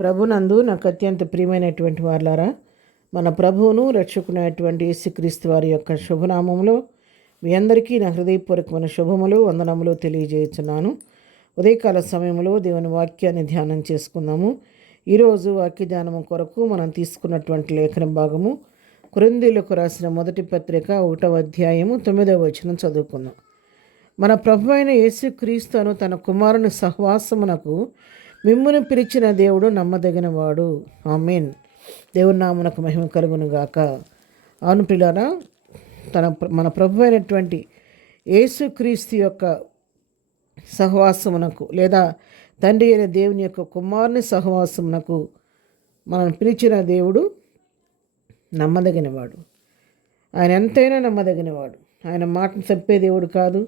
ప్రభునందు నాకు అత్యంత ప్రియమైనటువంటి వారులారా, మన ప్రభువును రక్షకునైనటువంటి యేసుక్రీస్తు వారి యొక్క శుభనామంలో మీ అందరికీ నా హృదయపూర్వకమైన శుభములు వందనములు తెలియజేస్తున్నాను. ఉదయకాల సమయంలో దేవుని వాక్యాన్ని ధ్యానం చేసుకుందాము. ఈరోజు వాక్య ధ్యానం కొరకు మనం తీసుకున్నటువంటి లేఖన భాగము కొరింథీయులకు రాసిన మొదటి పత్రిక 1వ అధ్యాయము 9వ వచనం చదువుకుందాం. మన ప్రభు అయిన యేసుక్రీస్తును తన కుమారుని సహవాసమునకు మిమ్మును పిలిచిన దేవుడు నమ్మదగినవాడు. ఆమేన్. దేవుని నామమునకు మహిమ కలుగును గాక. అవును ప్రియులారా, మన ప్రభు అయినటువంటి యేసుక్రీస్తు యొక్క సహవాసమునకు లేదా తండ్రి అయిన దేవుని యొక్క కుమారుని సహవాసమునకు మనం పిలిచిన దేవుడు నమ్మదగినవాడు. ఆయన ఎంతైనా నమ్మదగినవాడు. ఆయన మాటను తప్పే దేవుడు కాదు,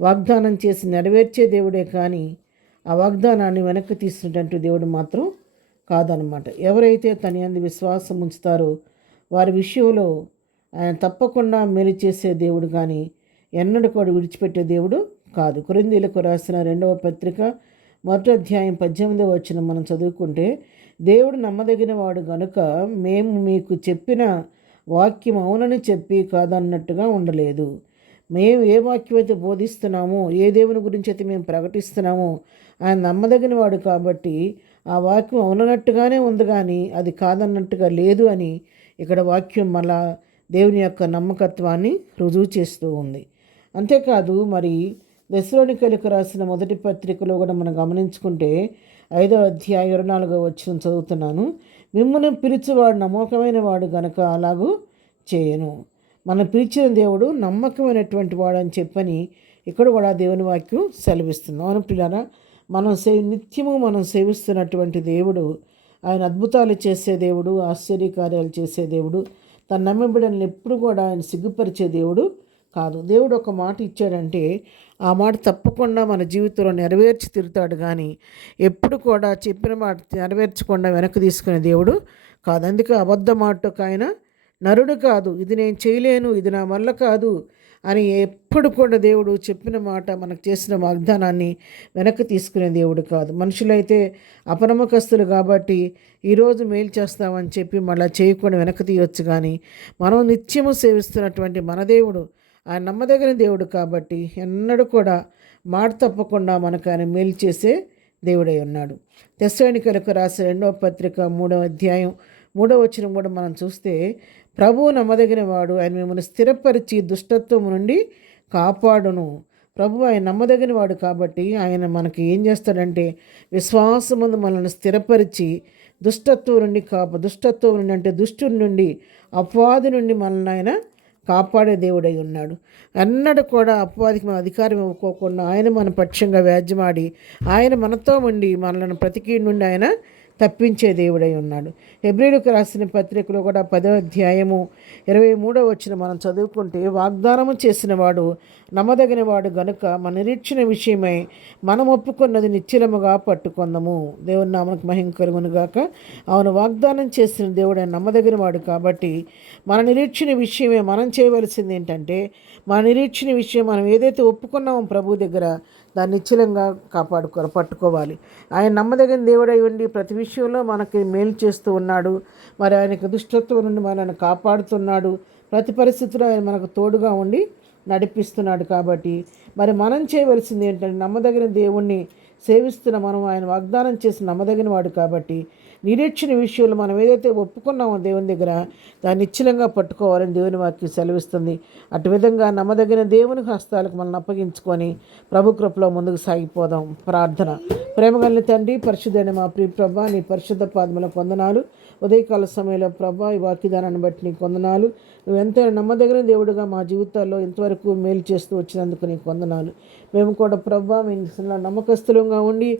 వాగ్దానం చేసి నెరవేర్చే దేవుడే కానీ ఆ వాగ్దానాన్ని వెనక్కి తీసినటువంటి దేవుడు మాత్రం కాదనమాట. ఎవరైతే తన యందు విశ్వాసం ఉంచుతారో వారి విషయంలో ఆయన తప్పకుండా మేలు చేసే దేవుడు కానీ ఎన్నడూ కూడా విడిచిపెట్టే దేవుడు కాదు. కొరింథీయులకు రాసిన 2వ పత్రిక 1వ అధ్యాయం 18వ వచనం మనం చదువుకుంటే, దేవుడు నమ్మదగిన వాడు గనుక మేము మీకు చెప్పిన వాక్యం అవునని చెప్పి కాదన్నట్టుగా ఉండలేదు. మేము ఏ వాక్యం అయితే బోధిస్తున్నామో, ఏ దేవుని గురించి అయితే మేము ప్రకటిస్తున్నామో ఆయన నమ్మదగిన వాడు కాబట్టి ఆ వాక్యం అవునన్నట్టుగానే ఉంది కానీ అది కాదన్నట్టుగా లేదు అని ఇక్కడ వాక్యం మళ్ళా దేవుని యొక్క నమ్మకత్వాన్ని రుజువు చేస్తూ ఉంది. అంతేకాదు, మరి దెస్సలోనికీయులకు రాసిన మొదటి పత్రికలో కూడా మనం గమనించుకుంటే 5వ అధ్యాయం 24వ వచనం చదువుతున్నాను. మిమ్మును పిలిచేవాడు నమ్మకమైన వాడు గనక అలాగూ చేయను. మనం పిలిచిన దేవుడు నమ్మకమైనటువంటి వాడు అని చెప్పని ఇక్కడ కూడా దేవుని వాక్యం సెలవిస్తుంది. అవును పిల్లరా, నిత్యము మనం సేవిస్తున్నటువంటి దేవుడు ఆయన అద్భుతాలు చేసే దేవుడు, ఆశ్చర్యకార్యాలు చేసే దేవుడు. తన నమ్మబిడ్డలను ఎప్పుడు కూడా ఆయన సిగ్గుపరిచే దేవుడు కాదు. దేవుడు ఒక మాట ఇచ్చాడంటే ఆ మాట తప్పకుండా మన జీవితంలో నెరవేర్చి తిరుగుతాడు కానీ ఎప్పుడు కూడా చెప్పిన మాట నెరవేర్చకుండా వెనక్కి తీసుకునే దేవుడు కాదు. అందుకే అబద్ధ మాటకు ఆయన నరుడు కాదు, ఇది నేను చేయలేను, ఇది నా వల్ల కాదు అని ఎప్పుడు కూడా దేవుడు చెప్పిన మాట, మనకు చేసిన వాగ్దానాన్ని వెనక్కి తీసుకునే దేవుడు కాదు. మనుషులైతే అపనమ్మకస్తులు కాబట్టి ఈరోజు మేలు చేస్తామని చెప్పి మళ్ళీ చేయకుండా వెనక్కి తీయవచ్చు కానీ మనం నిత్యము సేవిస్తున్నటువంటి మన దేవుడు ఆయన నమ్మదగిన దేవుడు కాబట్టి ఎన్నడూ కూడా మాట తప్పకుండా మనకు ఆయన మేలు చేసే దేవుడై ఉన్నాడు. తెస్సలోనికీయులకు రాసిన 2వ పత్రిక 3వ అధ్యాయం 3వ వచనం కూడా మనం చూస్తే, ప్రభువు నమ్మదగిన వాడు, ఆయన మిమ్మల్ని స్థిరపరిచి దుష్టత్వం నుండి కాపాడును. ప్రభు ఆయన నమ్మదగిన వాడు కాబట్టి ఆయన మనకి ఏం చేస్తాడంటే విశ్వాసముందు మనల్ని స్థిరపరిచి దుష్టత్వం నుండి అంటే దుష్టుడి నుండి, అపవాది నుండి మనల్ని ఆయన కాపాడే దేవుడై ఉన్నాడు. ఎన్నడూ కూడా అపవాదికి మన అధికారం ఇవ్వకోకుండా ఆయన మన పక్షంగా వ్యాజ్యమాడి ఆయన మనతో ఉండి మనల్ని ప్రతికీడు నుండి ఆయన తప్పించే దేవుడై ఉన్నాడు. హెబ్రీయులకు రాసిన పత్రికలో కూడా 10వ అధ్యాయము 23వ వచనం మనం చదువుకుంటే, వాగ్దానము చేసిన వాడు నమ్మదగిన వాడు గనుక మన నిరీక్షణ విషయమై మనం ఒప్పుకున్నది నిశ్చలముగా పట్టుకొందము. దేవుని నామమునకు మహిమ కలుగును గాక. అవును, వాగ్దానం చేసిన దేవుడు ఆయన నమ్మదగిన వాడు కాబట్టి మన నిరీక్షణ విషయమే మనం చేయవలసింది ఏంటంటే, మన నిరీక్షణ విషయం మనం ఏదైతే ఒప్పుకున్నామో ప్రభు దగ్గర దాన్ని నిశ్చలంగా పట్టుకోవాలి. ఆయన నమ్మదగిన దేవుడై ఉండి ప్రతి విషయంలో మనకి మేలు చేస్తూ ఉన్నాడు. మరి ఆయనకు దుష్టత్వం నుండి మనల్ని కాపాడుతున్నాడు. ప్రతి పరిస్థితిలో ఆయన మనకు తోడుగా ఉండి నడిపిస్తున్నాడు. కాబట్టి మరి మనం చేయవలసింది ఏంటంటే, నమ్మదగిన దేవుణ్ణి సేవిస్తున్న మనం ఆయన వాగ్దానం చేసి నమ్మదగిన వాడు కాబట్టి నిరీక్షణ విషయంలో మనం ఏదైతే ఒప్పుకున్నామో దేవుని దగ్గర దాన్ని నిశ్చలంగా పట్టుకోవాలని దేవుని వాక్యం సెలవిస్తుంది. అటు విధంగా నమ్మదగిన దేవుని హస్తాలకు మనల్ని అప్పగించుకొని ప్రభు కృపలో ముందుకు సాగిపోదాం. ప్రార్థన. ప్రేమగల తండ్రి, పరిశుద్ధైన మా ప్రియ ప్రభా, నీ పరిశుద్ధ పాదములకు వందనాలు. ఉదయకాల సమయంలో ప్రభా ఈ వాక్యదానాన్ని బట్టి నీకు వందనాలు. నువ్వు ఎంతైనా నమ్మదగిన దేవుడుగా మా జీవితాల్లో ఇంతవరకు మేలు చేస్తూ వచ్చినందుకు నీకు వందనాలు. మేము కూడా ప్రభా మీ నమ్మకస్తులంగా ఉండి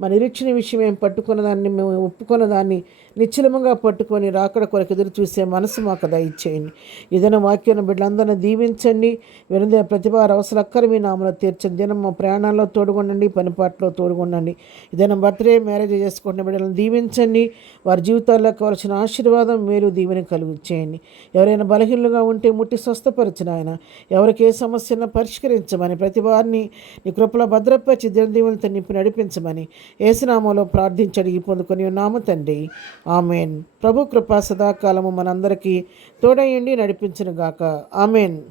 మా నిరీక్షణ విషయం మేము పట్టుకున్న దాన్ని, మేము ఒప్పుకున్న దాన్ని నిశ్చలముగా పట్టుకొని రాకడ కొరకు ఎదురు చూసే మనసు మాకు దయచేయండి. ఏదైనా వాక్యాన్ని బిడ్డలందరినీ దీవించండి. వినదే ప్రతివారు అవసరక్కర మీ నామలో తీర్చండి. దినం మా ప్రయాణాల్లో తోడుగొండండి, పనిపాట్లో తోడుగొండండి. ఏదైనా బర్త్డే మ్యారేజ్ చేసుకుంటున్న బిడ్డలను దీవించండి. వారి జీవితాల్లో కావాల్సిన ఆశీర్వాదం, మేలు, దీవెన కలుగు చేయండి. ఎవరైనా బలహీనలుగా ఉంటే ముట్టి స్వస్థపరిచిన ఆయన, ఎవరికి ఏ సమస్యను పరిష్కరించమని, ప్రతి వారిని నీ కృపలో భద్రపరిచి దినదీవులతో నింపి నడిపించమని యేసునామములో ప్రార్థించి అడిగి పొందుకొని ఉన్నాము తండ్రి. ఆమెన్. ప్రభు కృప సదాకాలము మనందరికీ తోడయండి నడిపించునుగాక. ఆమెన్.